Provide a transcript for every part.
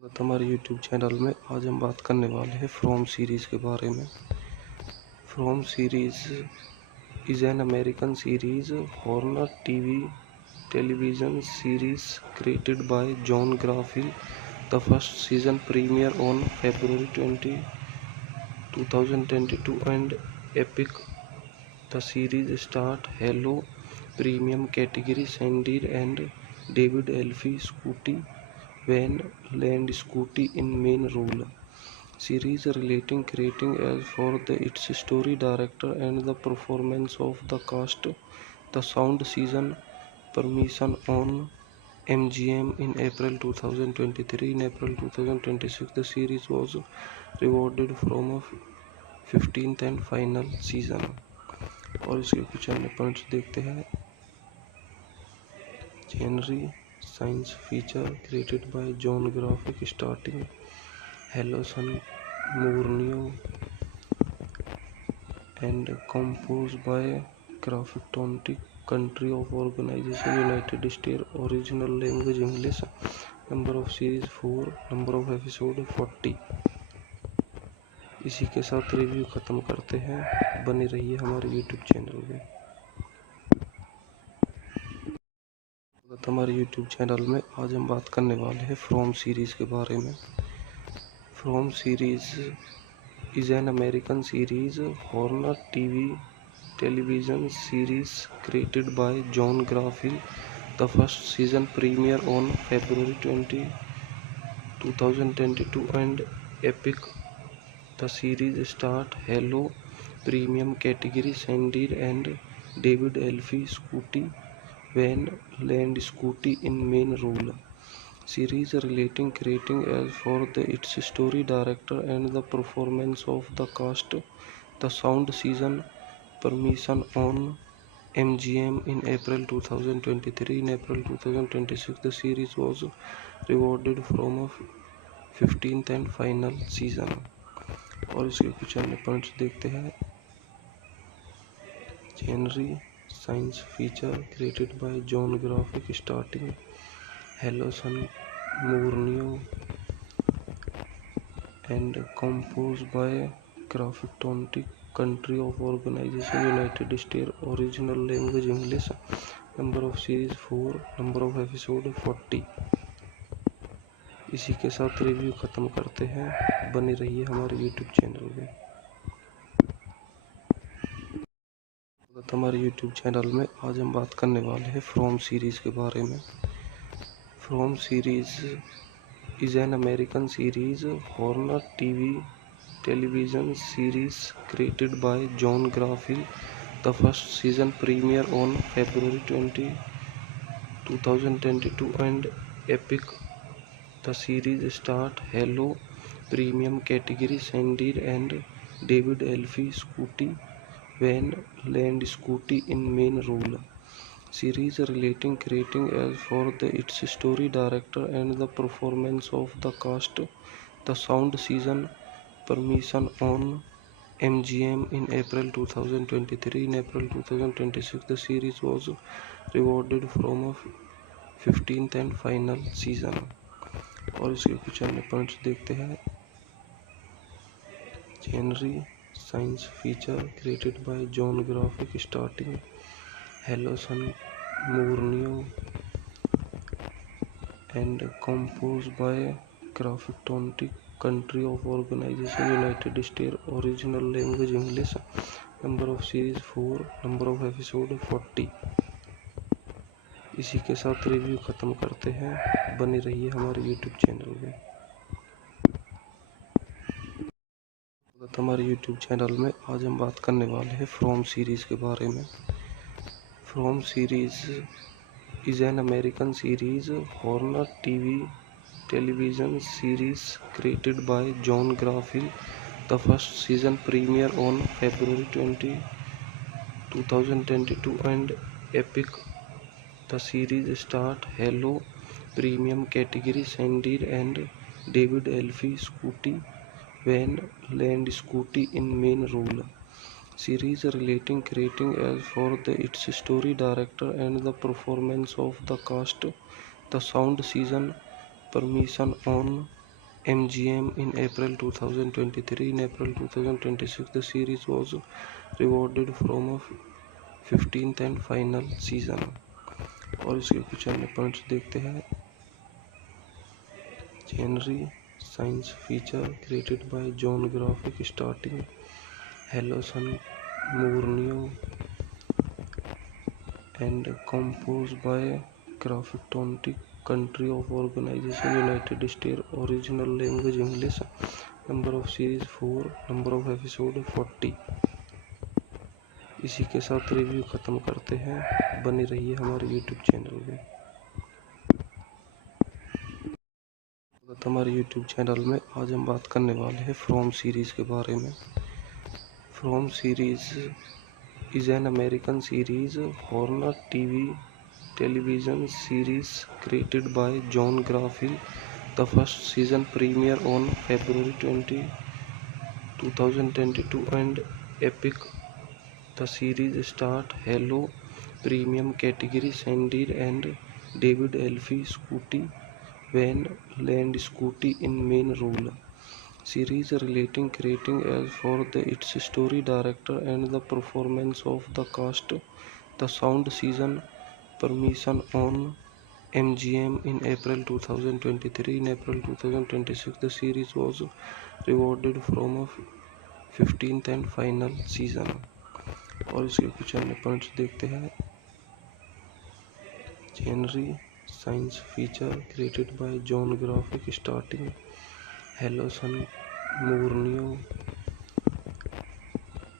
हमारे YouTube channel में आज हम बात करने वाले हैं फ्रॉम सीरीज़ के बारे में। From series is an American series horror television series created by John Garfield. The first season premiered on February 20, 2022 and Epic. The series starred Hello Premium category Sandy and David Elfie Scotty Van Land Scotty in main role. Series relating creating as for its story, director and the performance of the cast. The sound season permission on MGM in April 2023. In April 2026, the series was rewarded from a 15th and final season. और इसके कुछ अन्य points देखते हैं। Genre science feature created by John Graphic starting Hello San Mourinho and composed by Graphic country of organization United States, original language English, number of series 4, number of episode 40। इसी के साथ review ख़त्म करते हैं। बने रहिए हमारे YouTube चैनल में। हमारे YouTube चैनल में आज हम बात करने वाले हैं फ्रॉम सीरीज़ के बारे में। From series is an American series horror television series created by John Garfield. The first season premiered on February 20, 2022 and Epic. The series starred Hello Premium category Sandy and David Elfie Scotty Van Land Scotty in main role. Series relating creating as for its story, director and the performance of the cast. The sound season permission on MGM in April 2023. In April 2026, the series was rewarded from a 15th and final season। और इसके कुछ अन्य points देखते हैं। Genre science feature created by John Graphic starting Hello San Mourinho and composed by Graphic country of organization United States, original language English, number of series 4, number of episode 40। इसी के साथ review ख़त्म करते हैं। बने रहिए हमारे YouTube चैनल में। हमारे YouTube चैनल में आज हम बात करने वाले हैं फ्रॉम सीरीज़ के बारे में। From series is an American series horror television series created by John Garfield. The first season premiered on February 20, 2022 and Epic. The series starred Hello Premium category Sandy and David Elfie Scotty Van Land Scotty in main role. Series relating creating as for its story, director and the performance of the cast. The sound season permission on MGM in April 2023. In April 2026, the series was rewarded from a 15th and final season। और इसके कुछ अन्य points देखते हैं। Genre science feature created by John Graphic starting Hello San Mourinho and composed by Graphic country of organization United States, original language English, number of series 4, number of episode 40। इसी के साथ review ख़त्म करते हैं। बने रहिए हमारे YouTube चैनल में। हमारे YouTube चैनल में आज हम बात करने वाले हैं फ्रॉम सीरीज़ के बारे में। From series is an American series horror television series created by John Garfield. The first season premiered on February 20, 2022 and Epic. The series starred Hello Premium category Sandy and David Elfie Scotty Van Land Scotty in main role. Series relating creating as for its story, director and the performance of the cast. The sound season permission on MGM in April 2023. In April 2026, the series was rewarded from a 15th and final season. और इसके कुछ अन्य points देखते हैं. Genre science feature created by John Graphic starting Hello Sun Murnau and composed by Graphic country of organization United States. Original language English. Number of series 4. Number of episode 40. इसी के साथ review ख़त्म करते हैं. बनी रहिए हमारे YouTube चैनल में. हमारे YouTube चैनल में आज हम बात करने वाले हैं फ्रॉम सीरीज़ के बारे में. From series is an American series horror television series created by John Garfield. The first season premiered on February 20, 2022 and Epic. The series starred Hello Premium category Sandy and David Elfie Scotty Van Land Scotty in main role. Series relating creating as for its story, director and the performance of the cast. The sound season permission on MGM in April 2023. In April 2026, the series was rewarded from a 15th and final season. और इसके कुछ अन्य points देखते हैं. Genre science feature created by John Graphic starting Hello Sun Murnau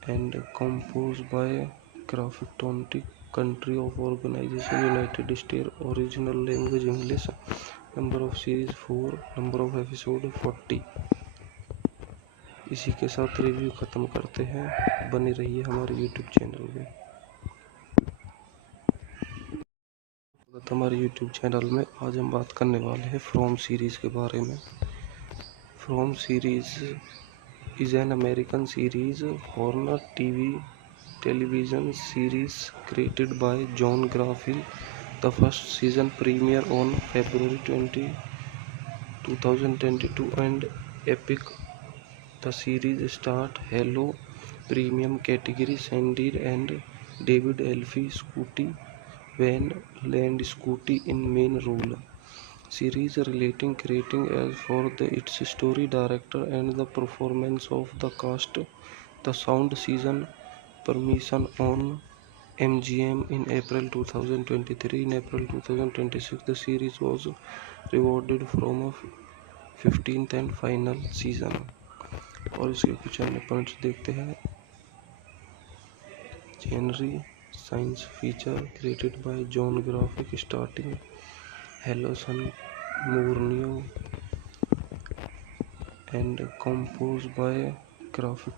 and composed by Graphic country of organization United States. Original language English. Number of series 4. Number of episode 40. इसी के साथ review ख़त्म करते हैं. बनी रहिए हमारे YouTube चैनल में. हमारे YouTube चैनल में आज हम बात करने वाले हैं फ्रॉम सीरीज़ के बारे में. From series is an American series horror television series created by John Garfield. The first season premiered on February 20, 2022 and Epic. The series starred Hello Premium category Sandy and David Elfie Scotty Van Land Scotty in main role. Series relating creating as for its story, director and the performance of the cast. The sound season permission on MGM in April 2023. In April 2026, the series was rewarded from a 15th and final season. और इसके कुछ अन्य points देखते हैं. Genre science feature created by John Graphic starting Hello Sun Murnau and composed by Graphic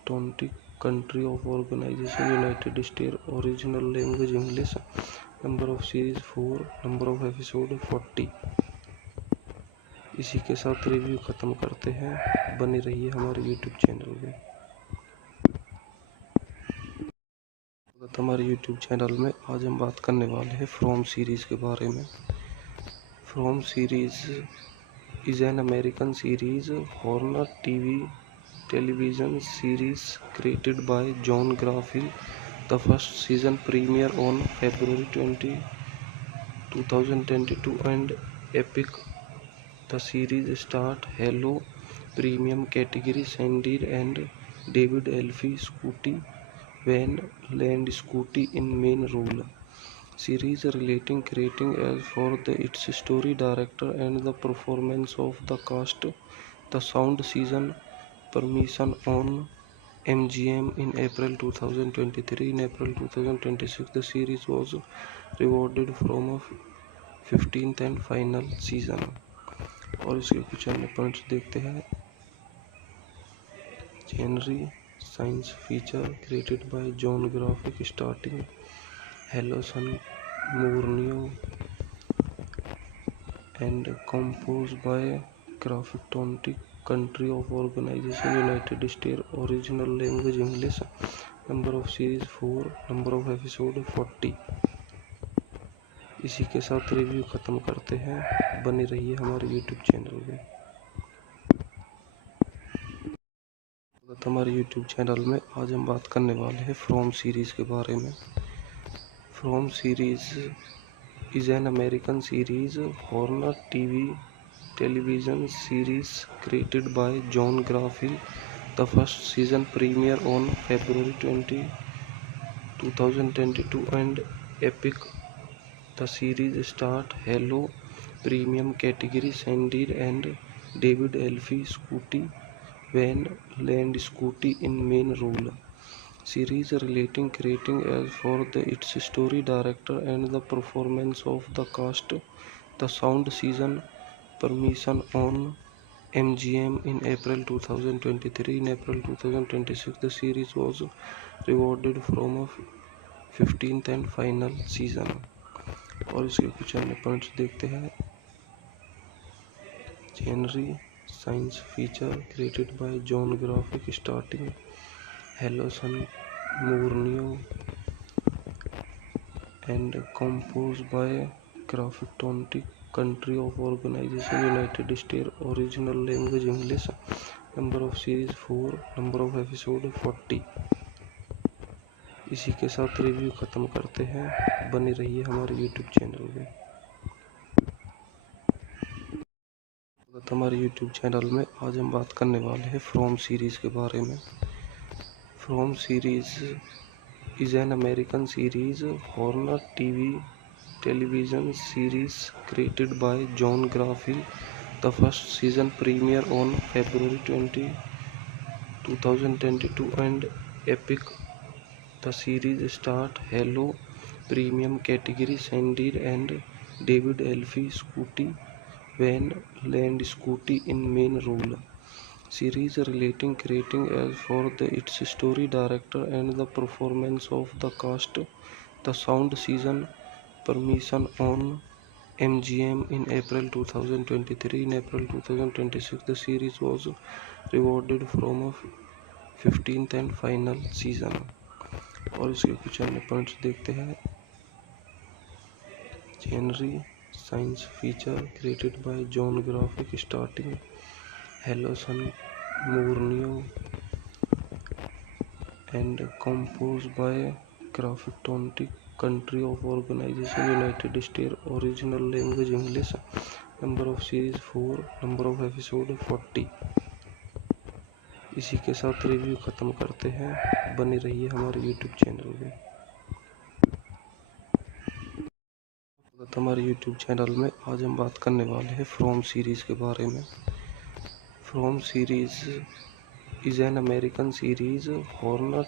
country of organization United States. Original language English. Number of series 4. Number of episode 40. इसी के साथ review ख़त्म करते हैं. बने रहिए हमारे YouTube चैनल में. हमारे YouTube चैनल में आज हम बात करने वाले हैं फ्रॉम सीरीज़ के बारे में. From series is an American series horror television series created by John Garfield. The first season premiered on February 20, 2022 and Epic. The series starred Hello Premium category Sandy and David Elfie Scotty Van Land Scotty in main role. Series relating creating as for its story, director and the performance of the cast. The sound season permission on MGM in April 2023. In April 2026, the series was rewarded from a 15th and final season. और इसके कुछ अन्य points देखते हैं. Genre science feature created by John Graphic starting Hello Sun Murnau and composed by Graphic country of organization United States. Original language English. Number of series 4. Number of episode 40. इसी के साथ review ख़त्म करते हैं. बने रहिए हमारे YouTube चैनल में. हमारे YouTube चैनल में आज हम बात करने वाले हैं फ्रॉम सीरीज़ के बारे में। From series is an American series horror television series created by John Garfield. The first season premiered on February 20, 2022 and Epic. The series starred Hello Premium category Sandy and David Elfie Scotty Van Land Scotty in main role. Series relating creating as for its story director and the performance of the cast. The sound season permission on MGM in April 2023. In April 2026, the series was rewarded from a 15th and final season. और इसके कुछ अन्य points देखते हैं। General science feature created by John graphic starting hello son मोर्नियो and composed by Graphic country of organization United States original language English number of series 4 number of episode 40। इसी के साथ रिव्यू ख़त्म करते हैं। बने रहिए हमारे YouTube चैनल में। हमारे YouTube चैनल में आज हम बात करने वाले हैं फ्रॉम सीरीज़ के बारे में। From series is an American series horror television series created by John Garfield. The first season premiered on February 20, 2022 and Epic. The series starred Hello Premium category Sandy and David Elfie Scotty Van Land Scotty in main role. Series relating creating as for its story director and the performance of the cast. The sound season permission on MGM in April 2023. In April 2026, the series was rewarded from a 15th and final season। और इसके कुछ अन्य points देखते हैं। General science feature created by John graphic starting hello son मोर्नियो and composed by Graphic country of organization United States original language English number of series 4 number of episode 40। इसी के साथ रिव्यू ख़त्म करते हैं। बने रहिए हमारे YouTube चैनल में। हमारे YouTube चैनल में आज हम बात करने वाले हैं फ्रॉम सीरीज़ के बारे में। From series is an American series horror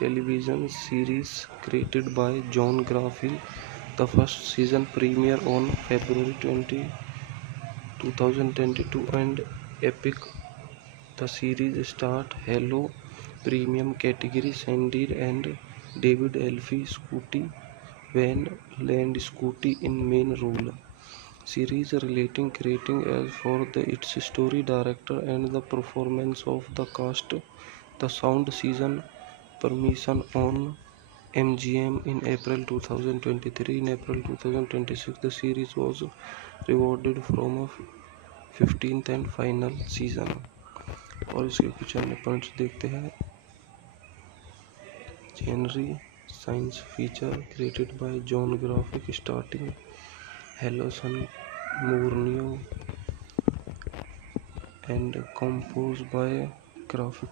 television series created by John Garfield. The first season premiered on February 20, 2022 and Epic. The series starred Hello Premium category Sandy and David Elfie Scotty Van Land Scotty in main role. Series relating creating as for its story director and the performance of the cast. The sound season permission on MGM in April 2023. In April 2026, the series was rewarded from a 15th and final season। और इसके कुछ अन्य points देखते हैं। General science feature created by John graphic starting hello son मोर्नियो and composed by Graphic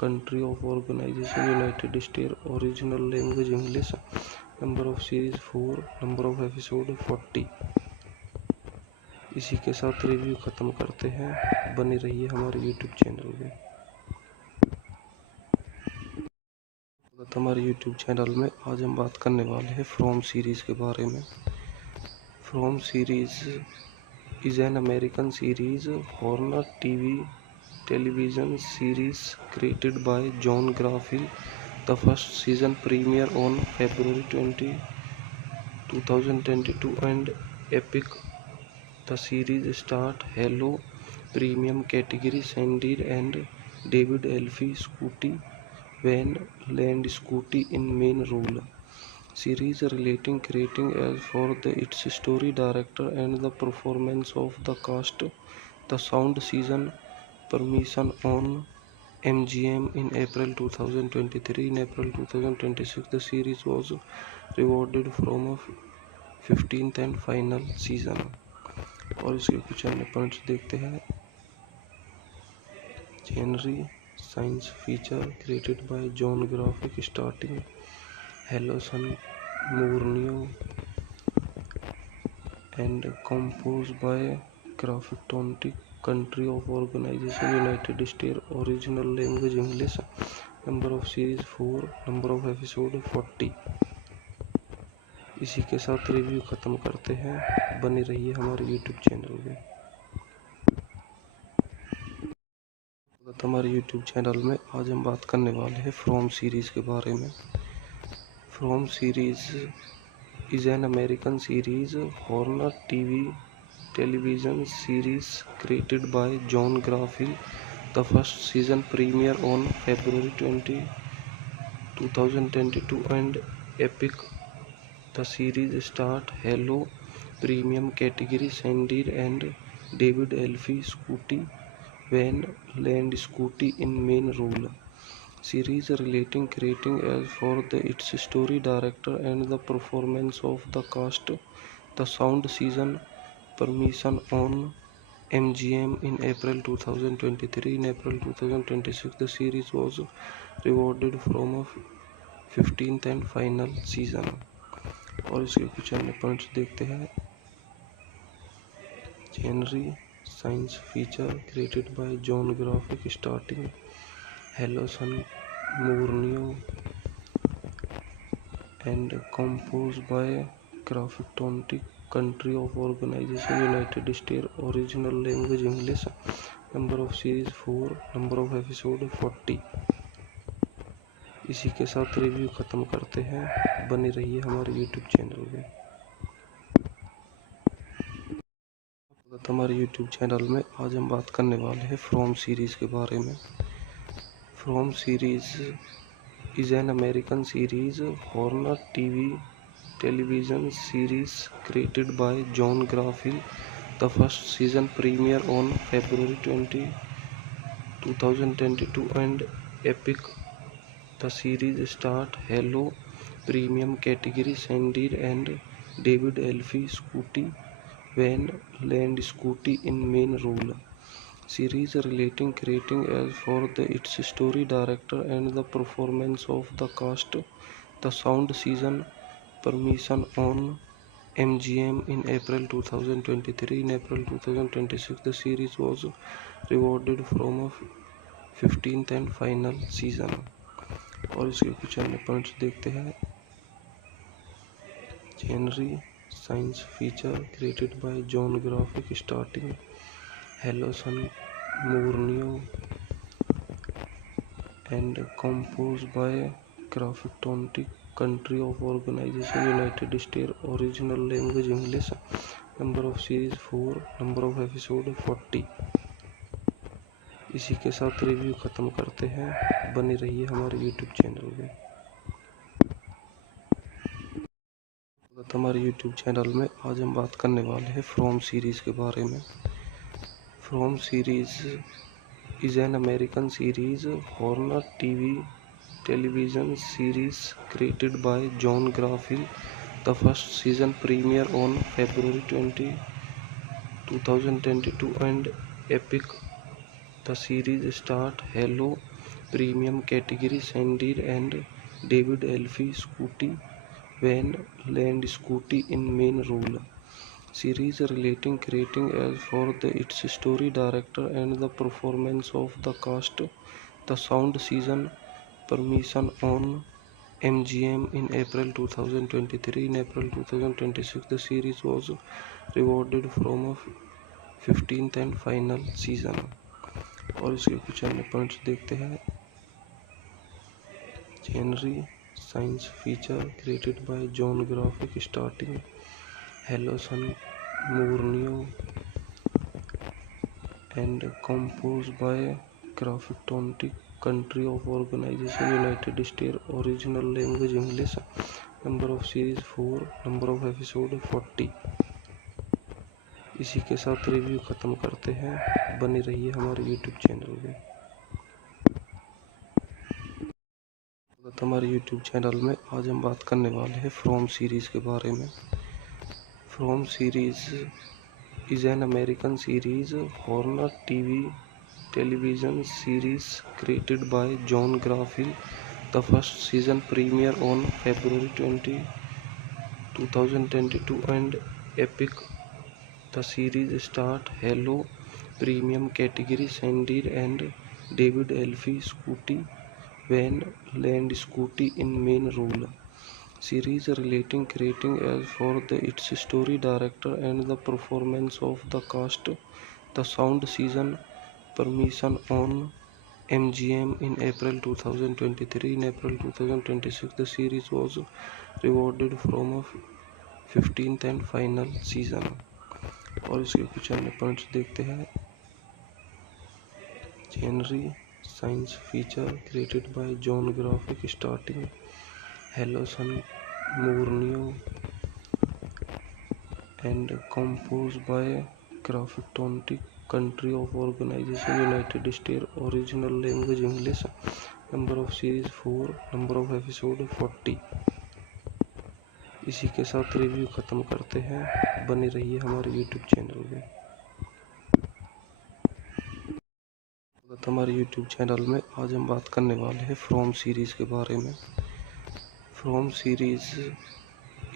country of organization United States original language English number of series 4 number of episode 40। इसी के साथ रिव्यू ख़त्म करते हैं। बने रहिए हमारे YouTube चैनल में। हमारे YouTube चैनल में आज हम बात करने वाले हैं फ्रॉम सीरीज़ के बारे में। From series is an American series horror television series created by John Garfield. The first season premiered on February 20, 2022 and Epic. The series starred Hello Premium category Sandy and David Elfie Scotty Van Land Scotty in main role. Series relating creating as for its story director and the performance of the cast. The sound season permission on MGM in April 2023. In April 2026, the series was rewarded from a 15th and final season. और इसके कुछ अन्य points देखते हैं. Genre science feature created by John Graphic starting Hello San Mourinho and composed by Graphic country of organization United States. Original language English. Number of series 4. Number of episode 40. इसी के साथ review ख़त्म करते हैं. बने रहिए हमारे यूट्यूब चैनल में. हमारे यूट्यूब चैनल में आज हम बात करने वाले हैं फ्रॉम सीरीज़ के बारे में. From series is an American series horror television series created by John Garfield. The first season premiered on February 20, 2022 and Epic. The series starred Hello Premium category Sandy and David Elfie Scotty Van Land Scotty in main role. Series relating creating as for its story, director and the performance of the cast. The sound season permission on MGM in April 2023. In April 2026, the series was rewarded from a 15th and final season. और इसके कुछ अन्य points देखते हैं. Genre science feature created by John Graphic starting Hello San Mourinho and composed by Graphic country of organization United States. Original language English. Number of series 4. Number of episode 40. इसी के साथ review ख़त्म करते हैं. बने रहिए हमारे यूट्यूब चैनल में. हमारे यूट्यूब चैनल में आज हम बात करने वाले हैं फ्रॉम सीरीज़ के बारे में. From series is an American series horror television series created by John Garfield. The first season premiered on February 20, 2022 and Epic. The series starred Hello Premium category Sandy and David Elfie Scotty Van Land Scotty in main role. Series relating creating as for its story, director and the performance of the cast. The sound season permission on MGM in April 2023. In April 2026, the series was rewarded from a 15th and final season. और इसके कुछ अन्य points देखते हैं. Genre science feature created by John Graphic starting Hello San Mourinho and composed by Graphic country of organization United States. Original language English. Number of series 4. Number of episode 40. इसी के साथ review ख़त्म करते हैं. बने रहिए हमारे यूट्यूब चैनल में. हमारे यूट्यूब चैनल में आज हम बात करने वाले हैं फ्रॉम सीरीज़ के बारे में. From series is an American series horror television series created by John Garfield. The first season premiered on February 20, 2022 and Epic. The series starred Hello Premium category Sandy and David Elfie Scotty Van Land Scotty in main role. Series relating creating as for its story, director and the performance of the cast. The sound season permission on MGM in April 2023. In April 2026, the series was rewarded from a 15th and final season. और इसके कुछ अन्य points देखते हैं. Genre science feature created by John Graphic starting Hello San Mourinho and composed by Graphic country of organization United States. Original language English. Number of series 4. Number of episode 40. इसी के साथ review ख़त्म करते हैं. बने रहिए हमारे यूट्यूब चैनल में. हमारे YouTube चैनल में आज हम बात करने वाले हैं फ्रॉम सीरीज़ के बारे में। From series is an American series horror television series created by John Garfield. The first season premiered on February 20, 2022 and Epic. The series starred Hello Premium category Sandy and David Elfie Scotty Van Land Scotty in main role. Series relating creating as for its story director and the performance of the cast. The sound season permission on MGM in April 2023. In April 2026, the series was rewarded from a 15th and final season. और इसके कुछ अन्य points देखते हैं। Genre science feature created by John Graphic starting Hello Sun Morneo and composed by Graphic country of organization United States original language English number of series 4 number of episode 40। इसी के साथ review ख़त्म करते हैं। बने रहिए हमारे YouTube चैनल में। हमारे YouTube चैनल में आज हम बात करने वाले हैं फ्रॉम सीरीज़ के बारे में। From series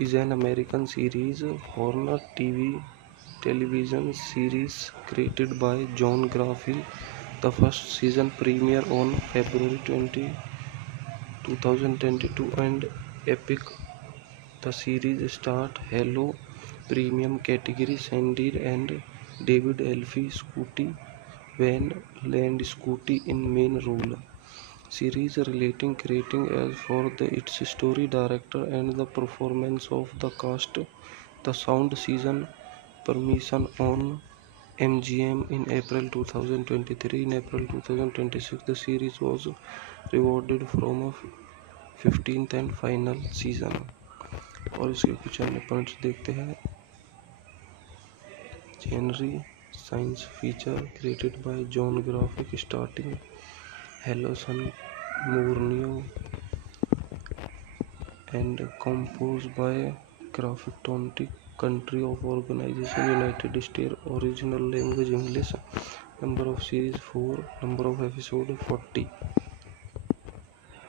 is an American series horror television series created by John Garfield. The first season premiered on February 20, 2022 and Epic. The series starred Hello Premium category Sandy and David Elfie Scotty Van Land Scotty in main role. Series relating creating as for its story director and the performance of the cast. The sound season permission on MGM in April 2023. In April 2026, the series was rewarded from a 15th and final season। और इसके कुछ अन्य points देखते हैं। Genre science feature created by John Graphic starting Hello Sun Morneo and composed by Graphic country of organization United States original language English number of series 4 number of episode 40।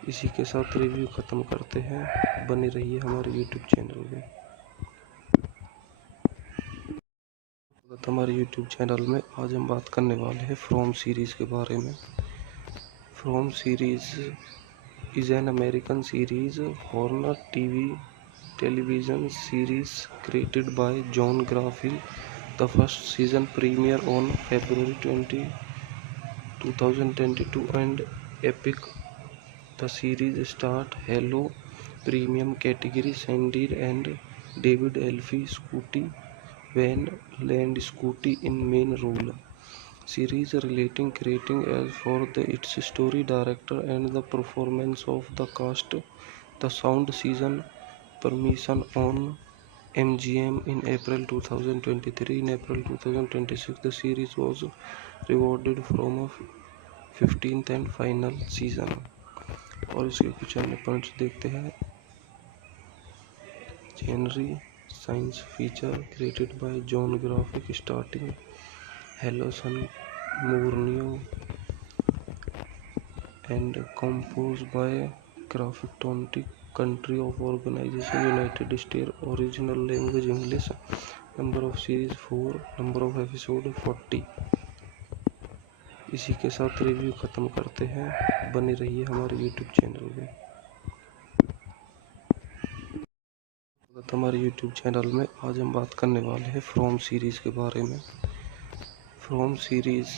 इसी के साथ review ख़त्म करते हैं। बने रहिए हमारे YouTube चैनल में। हमारे YouTube चैनल में आज हम बात करने वाले हैं फ्रॉम सीरीज़ के बारे में। From series is an American series horror television series created by John Garfield. The first season premiered on February 20, 2022 and Epic. The series starred Hello Premium category Sandy and David Elfie Scotty Van Land Scotty in main role. Series relating creating as for its story director and the performance of the cast. The sound season permission on MGM in April 2023. In April 2026, the series was rewarded from a 15th and final season। और इसके कुछ अन्य points देखते हैं। Genre science feature created by John Graphic starting Hello Sun Morneo and composed by Graphic country of organization United States original language English number of series 4 number of episode 40। इसी के साथ review ख़त्म करते हैं। बने रहिए हमारे YouTube चैनल में। हमारे YouTube चैनल में आज हम बात करने वाले हैं फ्रॉम सीरीज़ के बारे में। From series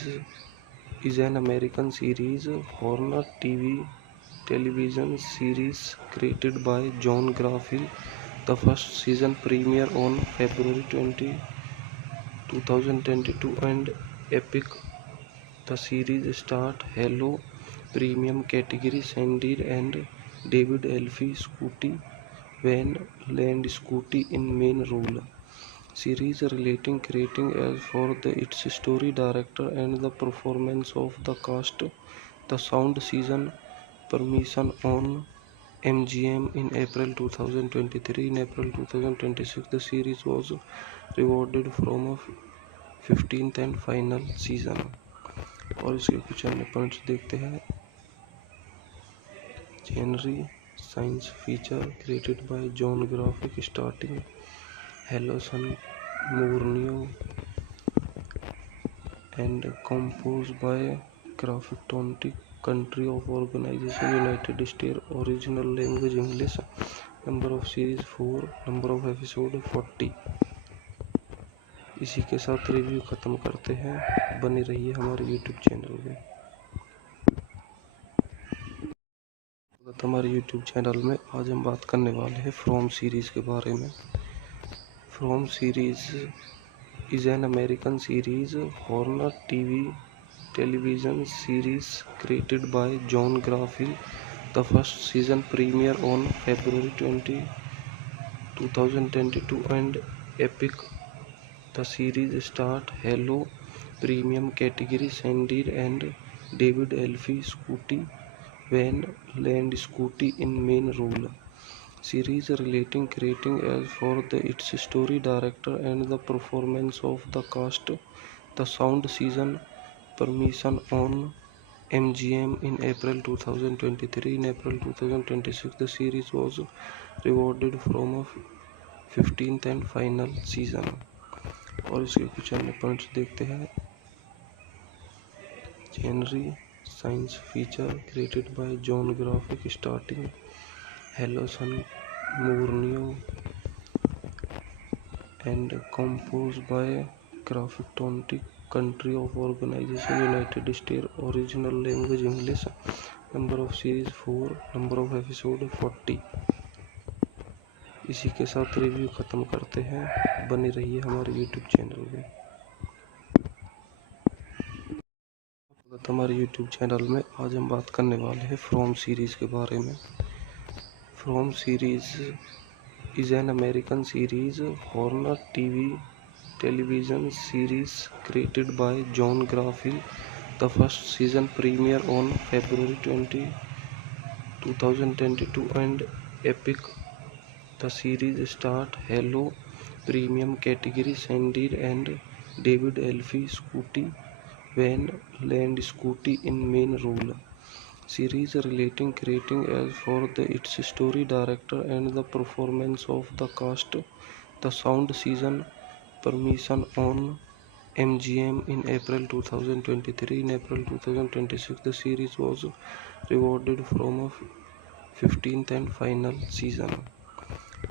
is an American series horror television series created by John Garfield. The first season premiered on February 20, 2022 and Epic. The series starred Hello Premium category Sandy and David Elfie Scotty Van Land Scotty in main role. Series relating creating as for its story director and the performance of the cast. The sound season permission on MGM in April 2023. In April 2026, the series was rewarded from a 15th and final season. और इसके कुछ अन्य points देखते हैं. Genre science feature created by John Graphic starting Hello San Mourinho and composed by Graphic country of organization United States. Original language English. Number of series 4. Number of episode 40. इसी के साथ review ख़त्म करते हैं. बने रहिए हमारे यूट्यूब चैनल में. हमारे यूट्यूब चैनल में आज हम बात करने वाले हैं फ्रॉम सीरीज़ के बारे में. From series is an American series horror television series created by John Garfield. The first season premiered on February 20, 2022 and Epic. The series stars Hello Premium category Sandy and David Elfie Scotty Van Land Scotty in main role. Series relating creating as for its story director and the performance of the cast. The sound season permission on MGM in April 2023. In April 2026, the series was rewarded from a 15th and final season. और इसके कुछ अन्य points देखते हैं. Genre science feature created by John Graphic starting Hello San Mourinho and composed by Graphic country of organization United States. Original language English. Number of series 4. Number of episode 40. इसी के साथ review ख़त्म करते हैं. बने रहिए हमारे यूट्यूब चैनल में. हमारे यूट्यूब चैनल में आज हम बात करने वाले हैं फ्रॉम सीरीज़ के बारे में. From series is an American series horror television series created by John Garfield. The first season premiered on February 20, 2022 and Epic. The series stars Hello Premium category Sandy and David Elfie Scotty Van Land Scotty in main role. Series relating creating as for its story director and the performance of the cast. The sound season permission on MGM in April 2023. In April 2026, the series was rewarded from a 15th and final season.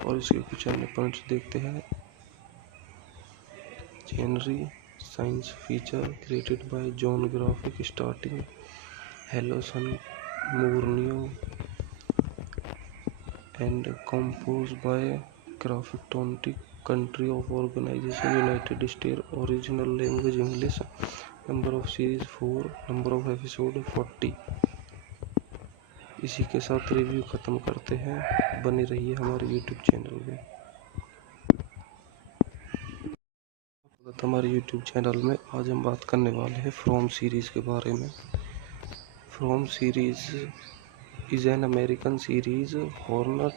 और इसके कुछ अन्य points देखते हैं. Genre science feature created by John Graphic starting Hello San Mourinho and composed by Graphic country of organization United States. Original language English. Number of series 4. Number of episode 40. इसी के साथ review ख़त्म करते हैं. बने रहिए हमारे यूट्यूब चैनल में. हमारे यूट्यूब चैनल में आज हम बात करने वाले हैं फ्रॉम सीरीज़ के बारे में. From series is an American series horror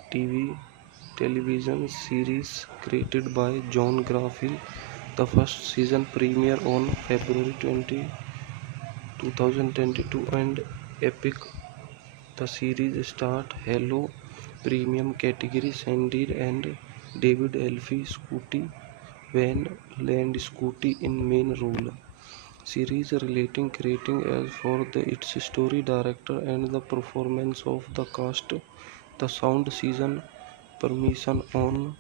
television series created by John Garfield. The first season premiered on February 20, 2022 and Epic. The series stars Hello Premium category Sandy and David Elfie Scotty Van Land Scotty in main role. Series relating creating as for its story director and the performance of the cast. The sound season permission on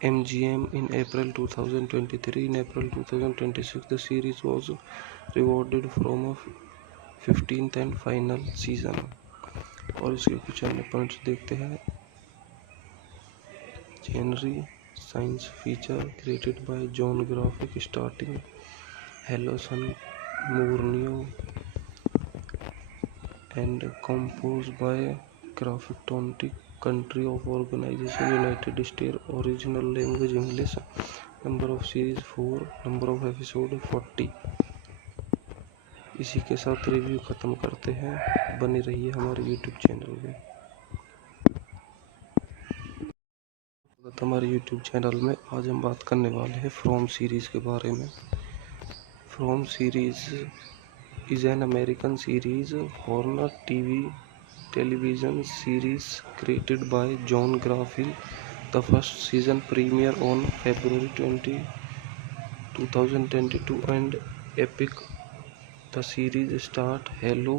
MGM in April 2023. In April 2026, the series was rewarded from a 15th and final season. और इसके कुछ अन्य points देखते हैं. Genre science feature created by John Graphic starting Hello San Mourinho and composed by Graphic country of organization United States. Original language English. Number of series 4. Number of episode 40. इसी के साथ review ख़त्म करते हैं. बने रहिए हमारे यूट्यूब चैनल में. हमारे YouTube चैनल में आज हम बात करने वाले हैं फ्रॉम सीरीज़ के बारे में। From series is an American series horror TV television series created by John Garfield. The first season premiered on February 20, 2022 and Epic. The series starred Hello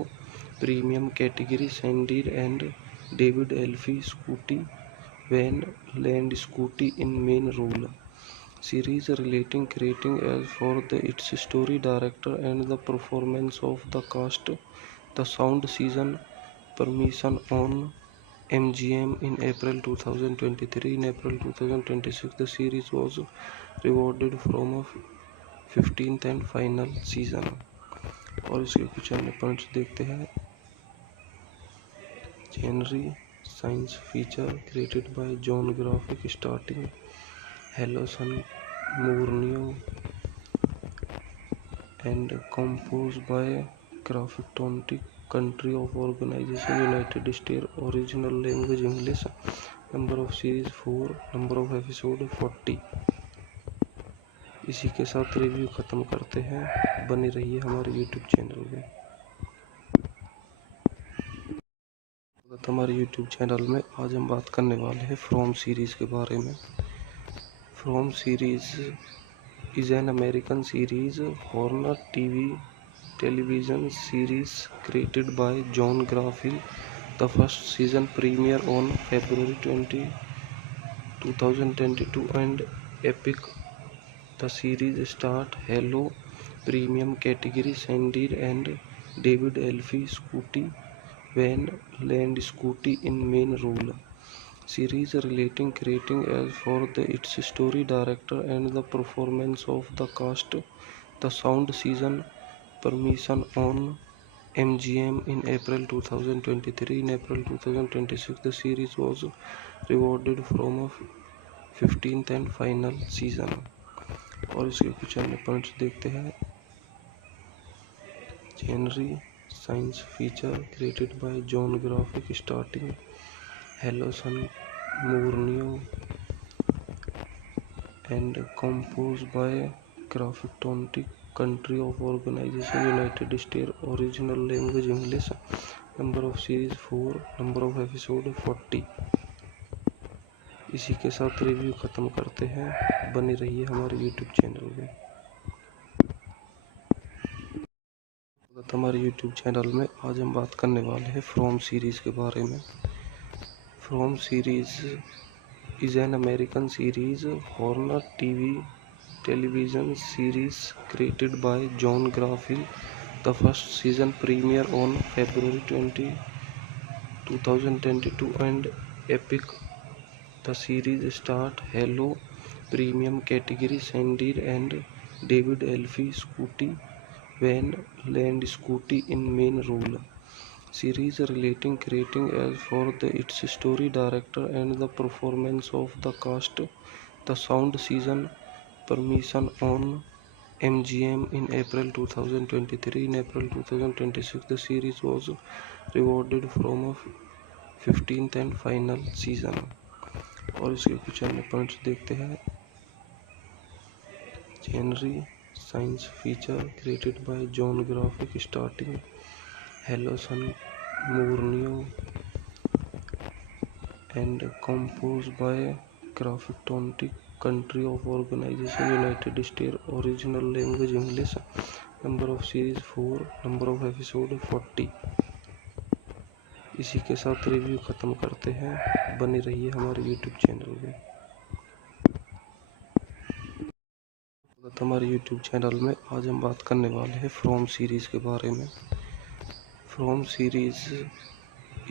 Premium category Sandy and David Elfie Scotty Van Land Scotty in main role. Series relating creating as for its story, director and the performance of the cast. The sound season permission on MGM in April 2023. In April 2026, the series was rewarded from a 15th and final season. और इसके कुछ अन्य points देखते हैं। Genre science feature created by John Graphic starting Hello San Mourinho and composed by Graphic country of organization United States, original language English, number of series 4, number of episode 40। इसी के साथ review ख़त्म करते हैं। बनी रहिए हमारे YouTube चैनल में। हमारे YouTube चैनल में आज हम बात करने वाले हैं फ्रॉम सीरीज़ के बारे में। From series is an American series horror TV television series created by John Garfield. The first season premiered on February 20, 2022 and Epic. The series starred Hello Premium category Sandy and David Elfie Scotty Van Land Scotty in main role. Series relating creating as for its story, director and the performance of the cast. The sound season permission on MGM in April 2023. In April 2026, the series was rewarded from a 15th and final season. और इसके कुछ अन्य points देखते हैं। Genre science feature created by John Graphic starting Hello San Mourinho and composed by Graphic country of organization United States, original language English, number of series 4, number of episode 40। इसी के साथ review ख़त्म करते हैं। बने रहिए हमारे YouTube चैनल में। हमारे YouTube चैनल में आज हम बात करने वाले हैं फ्रॉम सीरीज़ के बारे में। From series is an American series horror TV television series created by John Garfield. The first season premiered on February 20, 2022 and Epic. The series starred Hello Premium category Sandy and David Elfie Scotty Van Land Scotty in main role. Series relating creating as for its story, director and the performance of the cast. The sound season permission on MGM in April 2023. In April 2026, the series was rewarded from a 15th and final season. और इसके कुछ अन्य points देखते हैं। Genre science feature created by John Graphic starting Hello San Mourinho and composed by Graphic country of organization United States, original language English, number of series 4, number of episode 40। इसी के साथ review ख़त्म करते हैं। बने रहिए हमारे YouTube चैनल में। हमारे YouTube चैनल में आज हम बात करने वाले हैं फ्रॉम सीरीज़ के बारे में। From series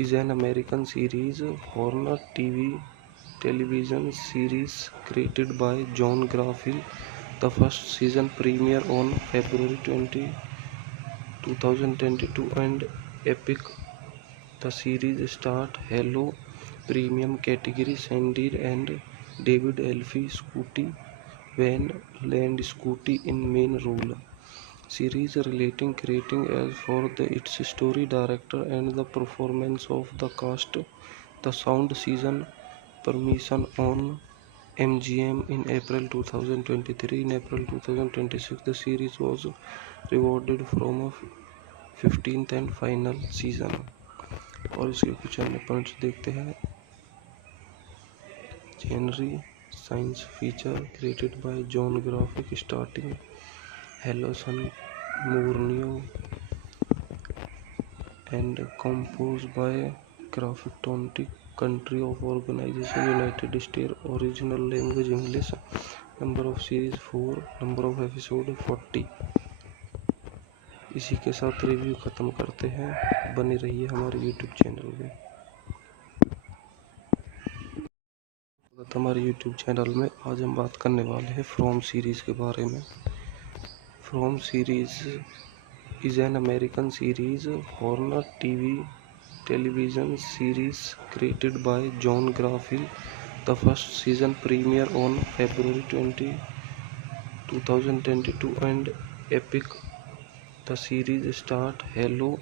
is an American series horror TV television series created by John Garfield. The first season premiered on February 20, 2022 and Epic. The series starred Hello Premium category Sandy and David Elfie Scotty Van Land Scotty in main role. Series relating creating as for its story, director and the performance of the cast. The sound season permission on MGM in April 2023. In April 2026, the series was rewarded from a 15th and final season. और इसके कुछ अन्य points देखते हैं। Genre science feature created by John Graphic starting Hello Sun Murnau and composed by Graphic country of organization United States. Original language English. Number of series 4. Number of episode 40. इसी के साथ review ख़त्म करते हैं। बने रहिए हमारे यूट्यूब चैनल में। हमारे यूट्यूब चैनल में आज हम बात करने वाले हैं फ्रॉम सीरीज़ के बारे में। From series is an American series horror television series created by John Garfield. The first season premiered on February 20, 2022 and Epic. The series stars Hello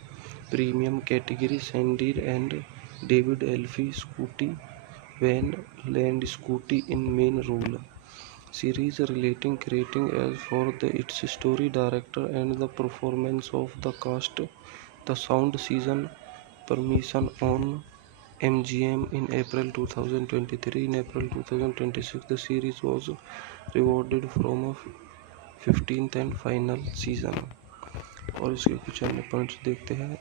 Premium category Sandy and David Elfie Scotty Van Land Scotty in main role. Series relating creating as for its story, director and the performance of the cast. The sound season permission on MGM in April 2023. In April 2026, the series was rewarded from a 15th and final season. और इसके कुछ अन्य points देखते हैं।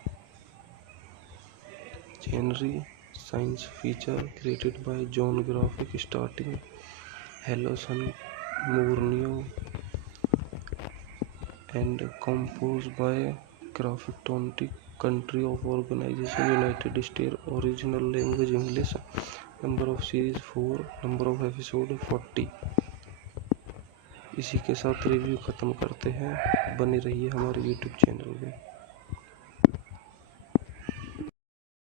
Genre science feature created by John Graphic starting Hello Sun Murnau and composed by Graphic country of organization United States. Original language English. Number of series 4. Number of episode 40. इसी के साथ review ख़त्म करते हैं। बने रहिए हमारे यूट्यूब चैनल में।